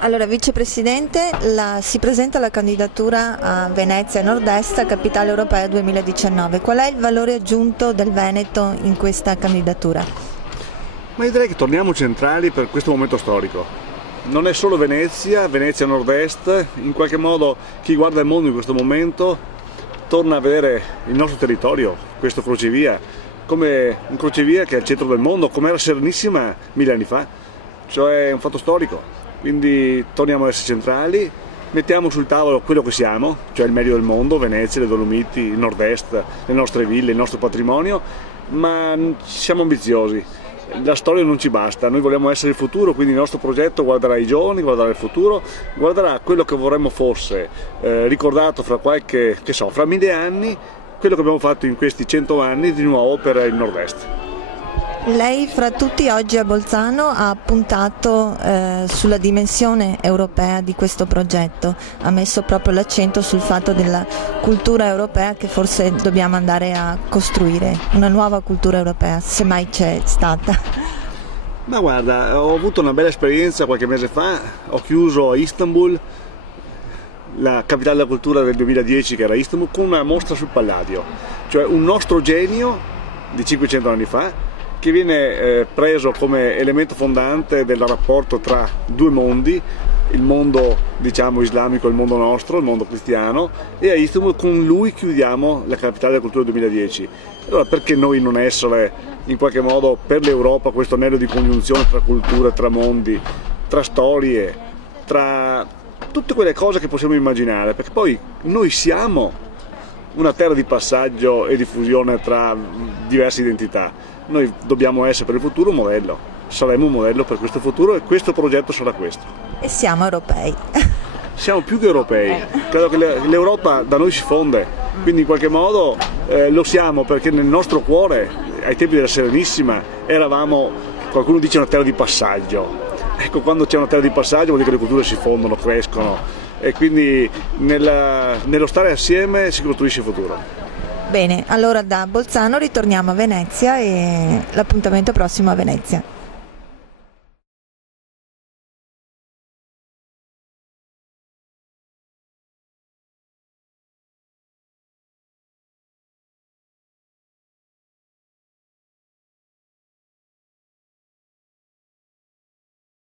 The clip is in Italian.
Allora, Vicepresidente, si presenta la candidatura a Venezia Nord-Est, Capitale Europea 2019. Qual è il valore aggiunto del Veneto in questa candidatura? Ma io direi che torniamo centrali per questo momento storico. Non è solo Venezia, Venezia Nord-Est, in qualche modo chi guarda il mondo in questo momento torna a vedere il nostro territorio, questo crocevia, come un crocevia che è al centro del mondo, come era Serenissima 1000 anni fa, cioè è un fatto storico. Quindi torniamo ad essere centrali, mettiamo sul tavolo quello che siamo, cioè il medio del mondo, Venezia, le Dolomiti, il nord-est, le nostre ville, il nostro patrimonio, ma siamo ambiziosi. La storia non ci basta, noi vogliamo essere il futuro, quindi il nostro progetto guarderà i giovani, guarderà il futuro, guarderà quello che vorremmo fosse ricordato fra fra 1000 anni, quello che abbiamo fatto in questi 100 anni di nuovo per il nord-est. Lei fra tutti oggi a Bolzano ha puntato sulla dimensione europea di questo progetto, ha messo proprio l'accento sul fatto della cultura europea che forse dobbiamo andare a costruire, una nuova cultura europea, se mai c'è stata. Ma guarda, ho avuto una bella esperienza qualche mese fa, ho chiuso a Istanbul, la capitale della cultura del 2010 che era Istanbul, con una mostra sul Palladio, cioè un nostro genio di 500 anni fa, che viene preso come elemento fondante del rapporto tra due mondi, il mondo diciamo islamico e il mondo nostro, il mondo cristiano, e a Istanbul con lui chiudiamo la capitale della cultura 2010. Allora perché noi non essere in qualche modo per l'Europa questo anello di congiunzione tra culture, tra mondi, tra storie, tra tutte quelle cose che possiamo immaginare, perché poi noi siamo una terra di passaggio e di fusione tra diverse identità. Noi dobbiamo essere per il futuro un modello, saremo un modello per questo futuro e questo progetto sarà questo. E siamo europei. Siamo più che europei, credo che l'Europa da noi si fonde, quindi in qualche modo lo siamo perché nel nostro cuore, ai tempi della Serenissima, eravamo, qualcuno dice, una terra di passaggio. Ecco, quando c'è una terra di passaggio vuol dire che le culture si fondono, crescono e quindi nello stare assieme si costruisce il futuro. Bene, allora da Bolzano ritorniamo a Venezia e l'appuntamento prossimo a Venezia.